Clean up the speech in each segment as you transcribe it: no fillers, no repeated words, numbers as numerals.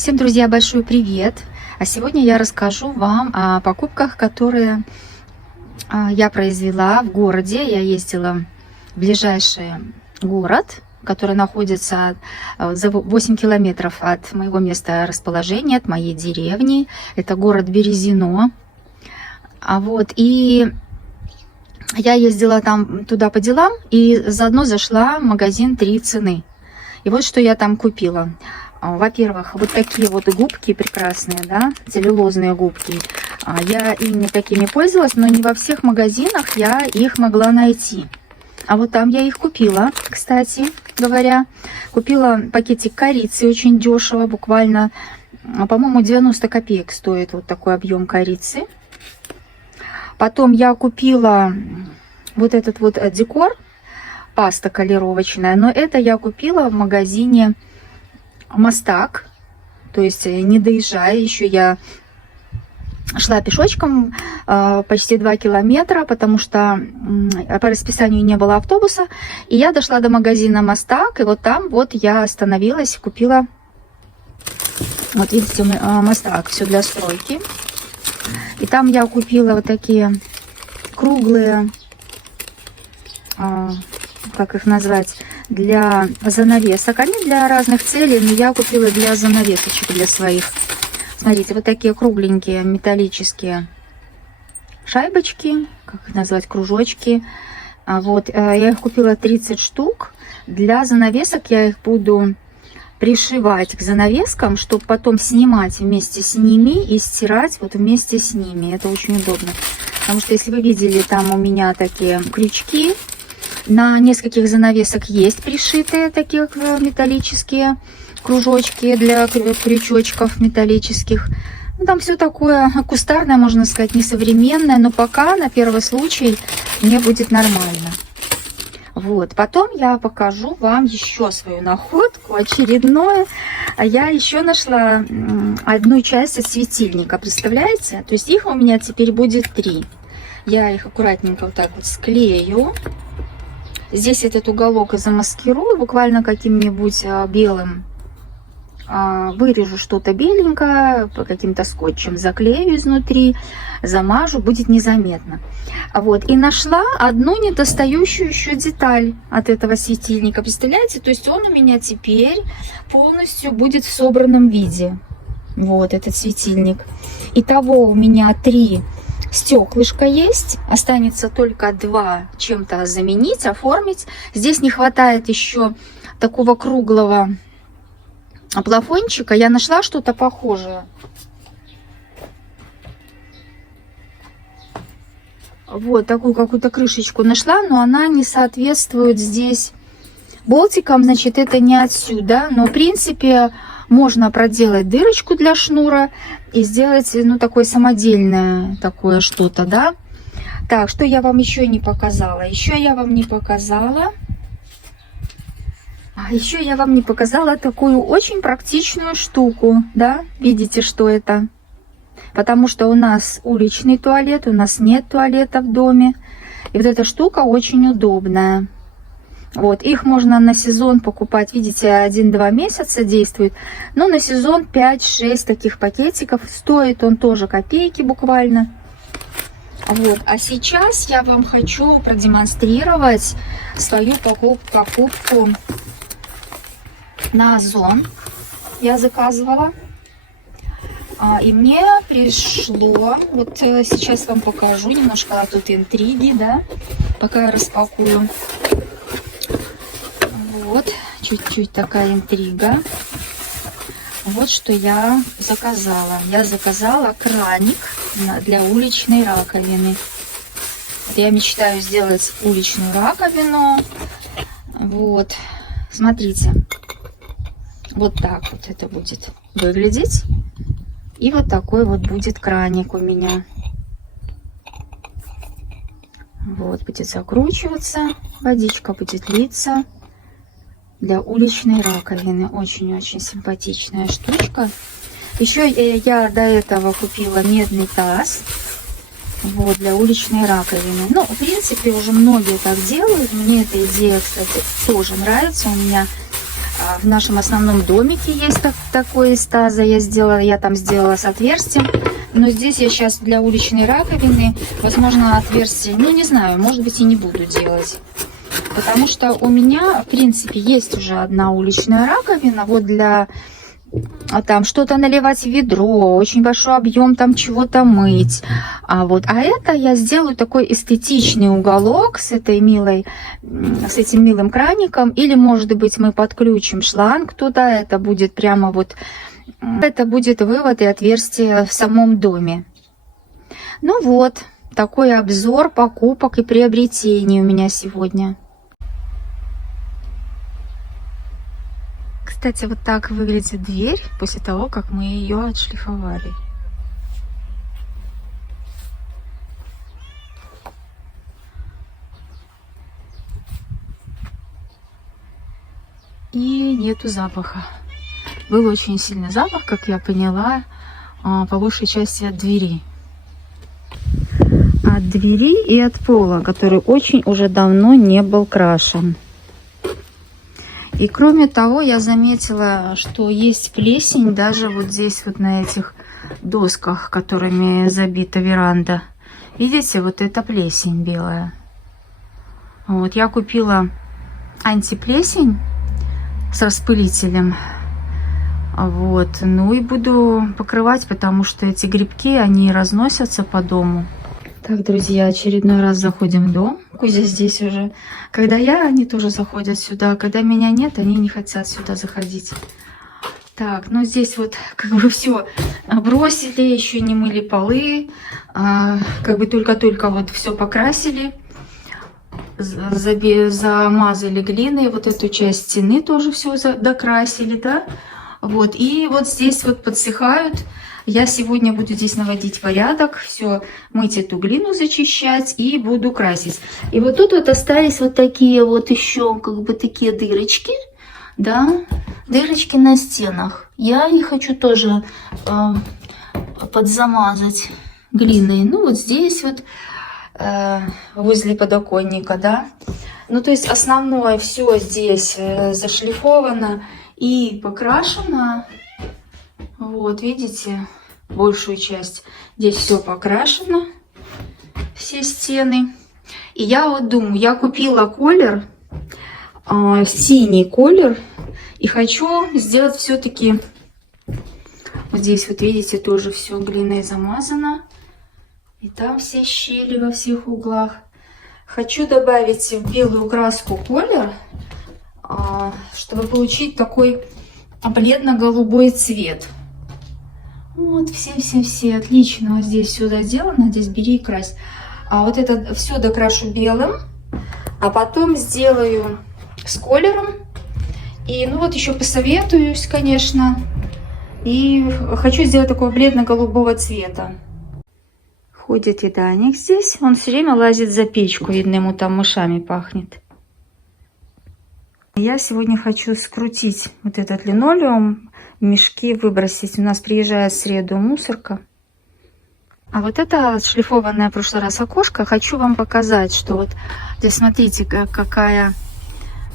Всем, друзья, большой привет! А сегодня я расскажу вам о покупках, которые я произвела в городе. Я ездила в ближайший город, который находится за 8 километров от моего места расположения, от моей деревни. Это город Березино. И я ездила туда по делам и заодно зашла в магазин «Три цены». И вот что я там купила. Во-первых, вот такие вот губки прекрасные, да, целлюлозные губки. Я ими такими пользовалась, но не во всех магазинах я их могла найти. А вот там я их купила, кстати говоря. Купила пакетик корицы очень дешево, буквально, по-моему, 90 копеек стоит вот такой объем корицы. Потом я купила вот этот вот декор, паста колеровочная, но это я купила в магазине Мастак, то есть не доезжая, еще я шла пешочком почти 2 километра, потому что по расписанию не было автобуса, и я дошла до магазина Мастак, и вот там вот я остановилась, купила, вот видите, Мастак, все для стройки, и там я купила вот такие круглые, как их назвать, для занавесок. Они для разных целей, но я купила для занавесочек, для своих. Смотрите, вот такие кругленькие металлические шайбочки, как их назвать, кружочки. Я их купила 30 штук. Для занавесок я их буду пришивать к занавескам, чтобы потом снимать вместе с ними и стирать вот вместе с ними. Это очень удобно. Потому что, если вы видели, там у меня такие крючки. На нескольких занавесок есть пришитые такие металлические кружочки для крючочков металлических. Ну, там все такое кустарное, можно сказать, несовременное, но пока на первый случай мне будет нормально. Вот, потом я покажу вам еще свою находку очередную. Я еще нашла одну часть от светильника, представляете? То есть их у меня теперь будет 3. Я их аккуратненько вот так вот склею. Здесь этот уголок замаскирую буквально каким-нибудь белым. Вырежу что-то беленькое, каким-то скотчем заклею изнутри, замажу, будет незаметно. И нашла одну недостающую еще деталь от этого светильника. Представляете? То есть он у меня теперь полностью будет в собранном виде. Вот этот светильник. Итого у меня 3 стеклышко есть, останется только 2 чем-то заменить, оформить. Здесь не хватает еще такого круглого плафончика. Я нашла что-то похожее. Вот такую какую-то крышечку нашла, но она не соответствует здесь болтикам, значит, это не отсюда, но в принципе можно проделать дырочку для шнура и сделать, такое самодельное такое что-то, да. Так, что я вам еще не показала? Еще я вам не показала такую очень практичную штуку, да. Видите, что это? Потому что у нас уличный туалет, у нас нет туалета в доме. И вот эта штука очень удобная. Вот, их можно на сезон покупать, видите, 1-2 месяца действует, но на сезон 5-6 таких пакетиков, стоит он тоже копейки буквально. Вот, а сейчас я вам хочу продемонстрировать свою покупку на Озон. Я заказывала, и мне пришло, вот сейчас вам покажу, немножко тут интриги, да, пока я распакую. Вот, чуть-чуть такая интрига. Вот что я заказала. Я заказала краник для уличной раковины. Я мечтаю сделать уличную раковину. Вот, смотрите. Вот так вот это будет выглядеть. И вот такой вот будет краник у меня. Вот, будет закручиваться. Водичка будет литься. Для уличной раковины. Очень-очень симпатичная штучка. Еще я до этого купила медный таз. Вот, для уличной раковины. Ну, в принципе, уже многие так делают. Мне эта идея, кстати, тоже нравится. У меня В нашем основном домике есть такое из таза. Я там сделала с отверстием. Но здесь я сейчас для уличной раковины, возможно, отверстие, ну не знаю, может быть и не буду делать. Потому что у меня, в принципе, есть уже одна уличная раковина. Вот для там что-то наливать в ведро, очень большой объем там чего-то мыть. А это я сделаю такой эстетичный уголок с этим милым краником. Или, может быть, мы подключим шланг туда. Это будет прямо вот, это будет вывод и отверстие в самом доме. Ну вот, такой обзор покупок и приобретений у меня сегодня. Кстати, вот так выглядит дверь после того, как мы ее отшлифовали. И нету запаха. Был очень сильный запах, как я поняла, по большей части от двери. От двери и от пола, который очень уже давно не был крашен. И кроме того, я заметила, что есть плесень даже вот здесь вот на этих досках, которыми забита веранда. Видите, вот это плесень белая. Вот я купила антиплесень с распылителем. Вот, ну и буду покрывать, потому что эти грибки, они разносятся по дому. Так, друзья, очередной раз заходим в дом. Кузя здесь уже. Когда они тоже заходят сюда. Когда меня нет, они не хотят сюда заходить. Так, ну здесь вот как бы все бросили, еще не мыли полы. Как бы только-только вот все покрасили. Замазали глиной. Вот эту часть стены тоже все докрасили, да? Вот, и вот здесь вот подсыхают. Я сегодня буду здесь наводить порядок, все, мыть эту глину, зачищать и буду красить. И вот тут вот остались вот такие вот еще как бы такие дырочки, да, дырочки на стенах. Я их хочу тоже подзамазать глиной. Ну вот здесь вот возле подоконника, да. Ну то есть основное все здесь зашлифовано и покрашено. Вот, видите, большую часть. Здесь все покрашено, все стены. И я вот думаю, я купила колер, синий колер. И хочу сделать все-таки, вот здесь вот видите, тоже все глиной замазано. И там все щели во всех углах. Хочу добавить в белую краску колер, чтобы получить такой бледно-голубой цвет. Вот, все, отлично. Вот здесь все доделано, здесь бери и крась. А вот это все докрашу белым, а потом сделаю с колером. И, ну вот, еще посоветуюсь, конечно. И хочу сделать такого бледно-голубого цвета. Ходит и Даник здесь. Он все время лазит за печку. Видно, ему там мышами пахнет. Я сегодня хочу скрутить вот этот линолеум, мешки выбросить. У нас приезжает в среду мусорка. А вот это отшлифованное в прошлый раз окошко, хочу вам показать, что вот здесь, смотрите, какая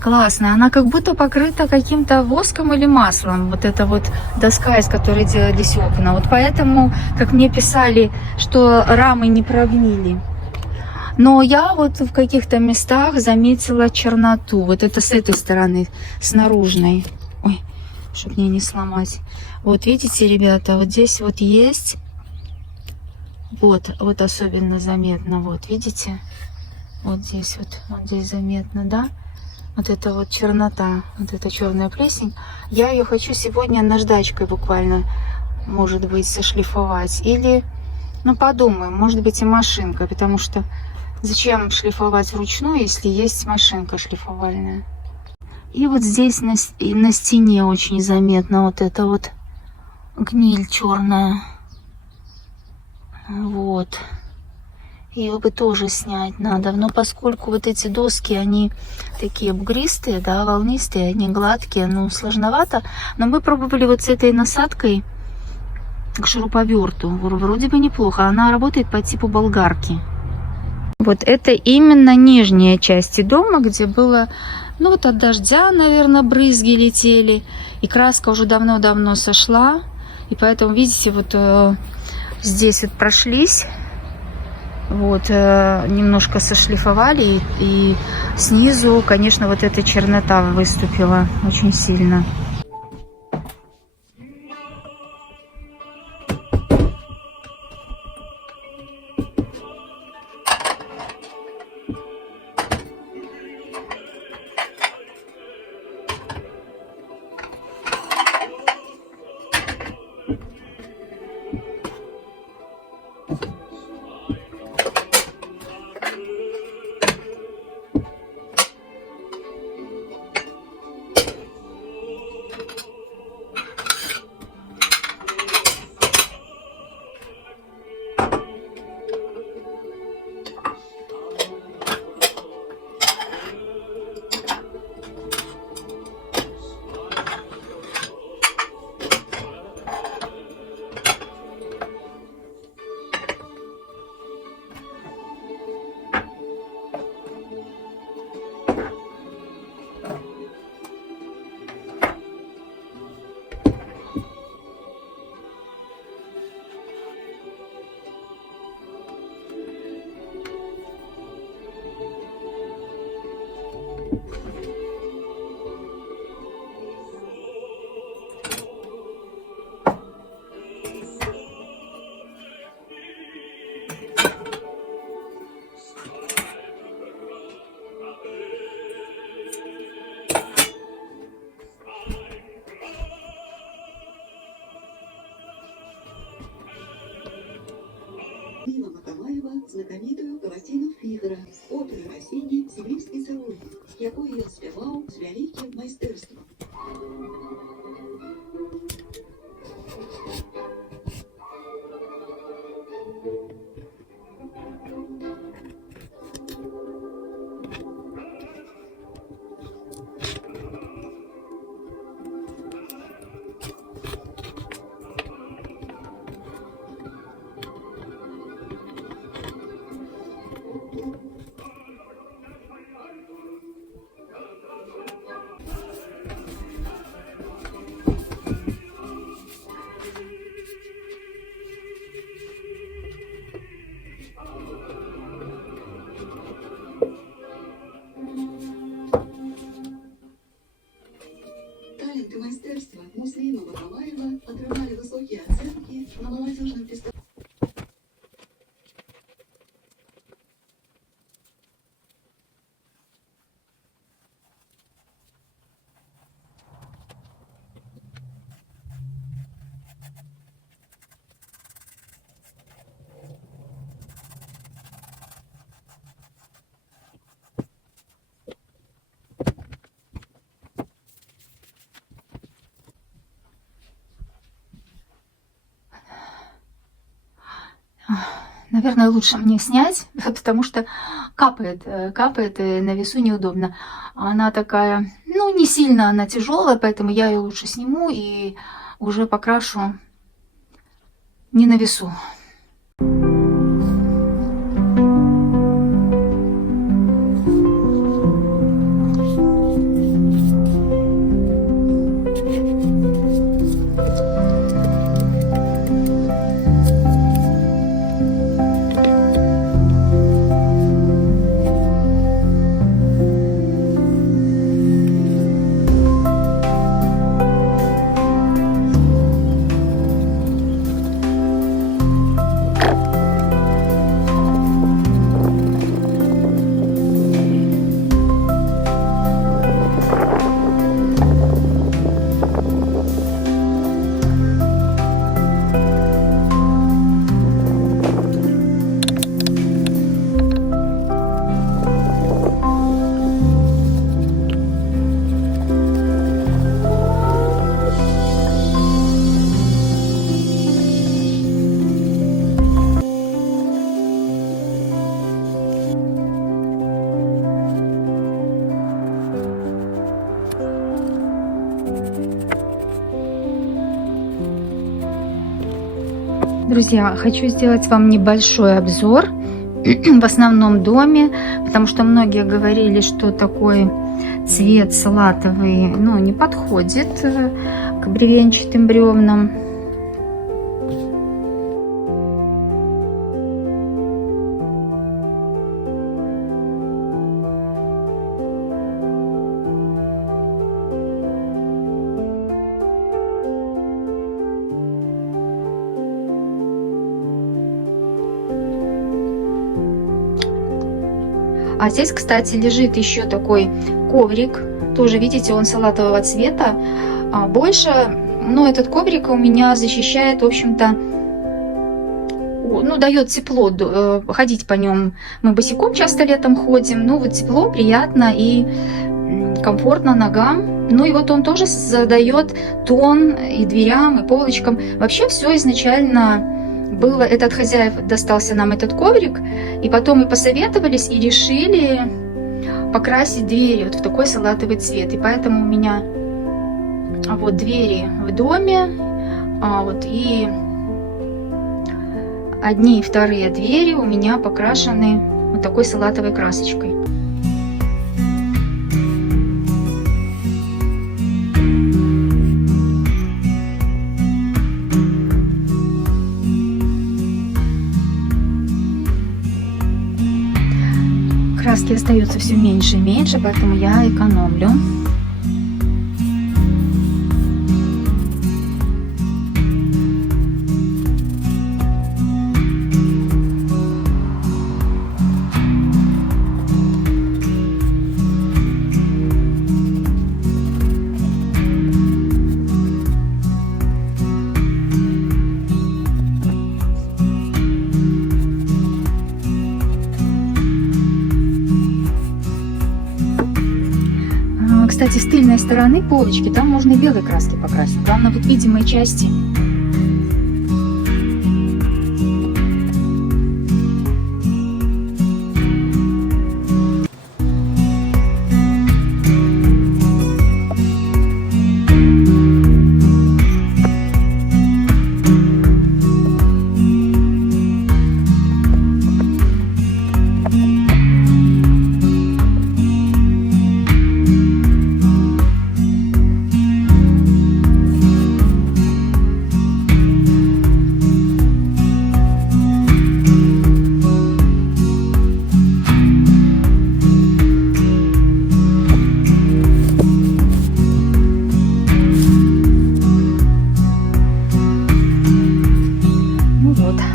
классная. Она как будто покрыта каким-то воском или маслом. Вот эта вот доска, из которой делались окна. Вот поэтому, как мне писали, что рамы не прогнили. Но я вот в каких-то местах заметила черноту. Вот это с этой стороны, с наружной. Ой, чтобы мне не сломать. Вот видите, ребята, вот здесь вот есть. Вот особенно заметно. Вот, видите? Вот здесь заметно, да? Вот это вот чернота, вот эта черная плесень. Я ее хочу сегодня наждачкой буквально, может быть, сошлифовать. Или, ну, подумаем, может быть, и машинкой, потому что зачем шлифовать вручную, если есть машинка шлифовальная. И вот здесь на стене очень заметно вот эта вот гниль черная. Вот. Ее бы тоже снять надо. Но поскольку вот эти доски, они такие бугристые, да, волнистые, они гладкие, ну, сложновато. Но мы пробовали вот с этой насадкой к шуруповерту. Вроде бы неплохо. Она работает по типу болгарки. Вот это именно нижняя часть дома, где было, ну вот от дождя, наверное, брызги летели, и краска уже давно-давно сошла, и поэтому, видите, вот здесь вот прошлись, вот немножко сошлифовали, и снизу, конечно, вот эта чернота выступила очень сильно. Знакомитую картину Фігара, оперу Россини «Сибирский царь», яку я співав з великим майстерством. Талант и мастерство Муслима Бакалаева отрывали высокие оценки на молодежном фестивале. Наверное, лучше мне снять, потому что капает, и на весу неудобно. Она такая, ну, не сильно она тяжелая, поэтому я ее лучше сниму и уже покрашу не на весу. Друзья, хочу сделать вам небольшой обзор в основном доме, потому что многие говорили, что такой цвет салатовый, ну, не подходит к бревенчатым бревнам. А здесь, кстати, лежит еще такой коврик. Тоже, видите, он салатового цвета. Больше, но этот коврик у меня защищает, в общем-то, ну, дает тепло, ходить по нем. Мы босиком часто летом ходим, ну, вот тепло, приятно и комфортно ногам. Ну, и вот он тоже задает тон и дверям, и полочкам. Вообще все изначально было, этот хозяев достался нам этот коврик, и потом мы посоветовались и решили покрасить двери вот в такой салатовый цвет. И поэтому у меня вот двери в доме, вот, и одни и вторые двери у меня покрашены вот такой салатовой красочкой. Краски остается все меньше и меньше, поэтому я экономлю. Кстати, с тыльной стороны полочки там можно белой краской покрасить. Главное, вот видимые части.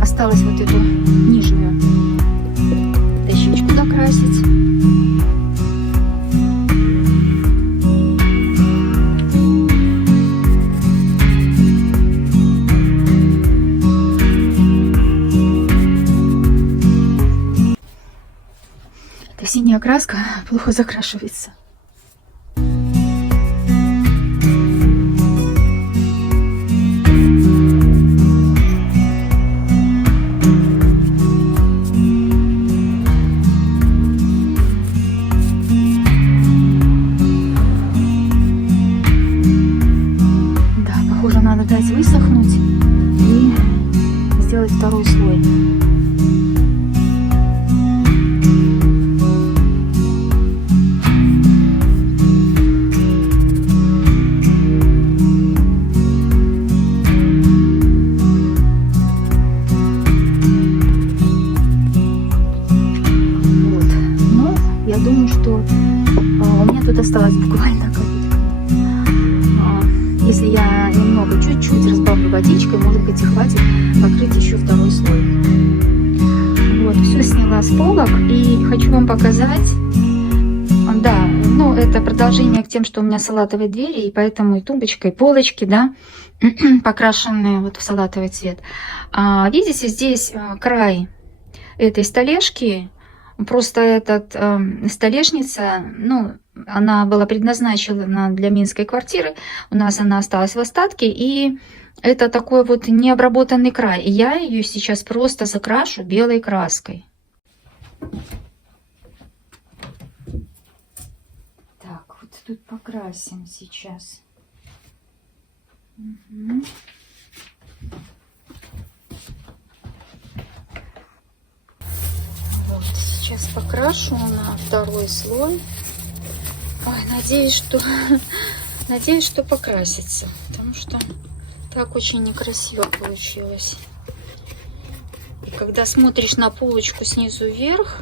Осталось вот эту нижнюю дощечку докрасить. Эта синяя краска плохо закрашивается. Надо дать высохнуть и сделать второй слой. Вот. Ну, я думаю, что у меня тут осталось буквально если я немного, чуть-чуть разбавлю водичкой, может быть, и хватит покрыть еще второй слой. Вот, все сняла с полок и хочу вам показать. Да, ну, это продолжение к тем, что у меня салатовые двери, и поэтому и тумбочка, и полочки, да, покрашенные вот в салатовый цвет. Видите, здесь край этой столешки, просто эта столешница, ну, она была предназначена для минской квартиры, у нас она осталась в остатке, и это такой вот необработанный край. И я ее сейчас просто закрашу белой краской. Так, вот тут покрасим сейчас. Угу. Вот, сейчас покрашу на второй слой. Ой, надеюсь, что покрасится, потому что так очень некрасиво получилось. И когда смотришь на полочку снизу вверх,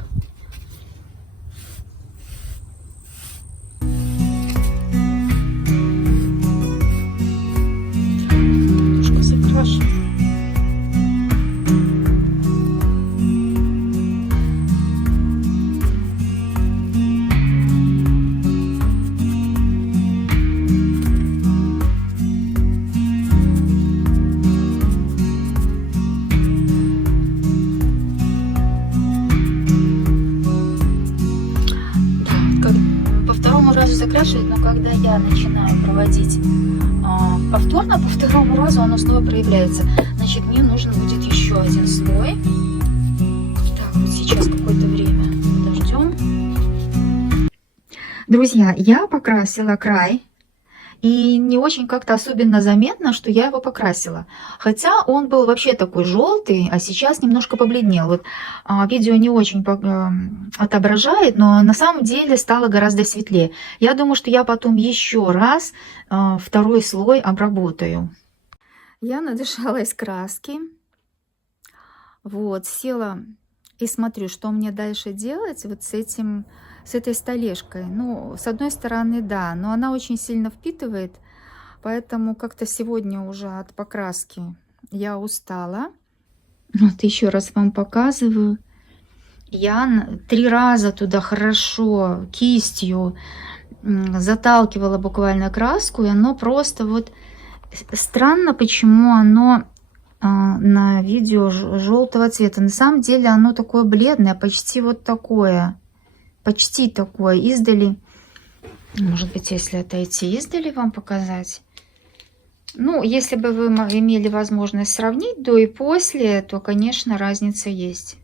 немножко закрашу. Закрашивать, но когда я начинаю проводить повторно по второму разу, оно снова проявляется. Значит, мне нужен будет еще один слой. Так, вот сейчас какое-то время подождем. Друзья, я покрасила край. И не очень как-то особенно заметно, что я его покрасила. Хотя он был вообще такой желтый, а сейчас немножко побледнел. Вот видео не очень отображает, но на самом деле стало гораздо светлее. Я думаю, что я потом еще раз второй слой обработаю. Я надышалась краски. Вот, села и смотрю, что мне дальше делать вот с этой столешкой. Ну, с одной стороны, да, но она очень сильно впитывает, поэтому как-то сегодня уже от покраски я устала. Вот еще раз вам показываю. Я 3 раза туда хорошо кистью заталкивала буквально краску, и оно просто вот странно, почему оно на видео желтого цвета. На самом деле оно такое бледное, почти вот такое. Почти такое издали. Может быть, если отойти издали вам показать. Ну, если бы вы имели возможность сравнить до и после, то, конечно, разница есть.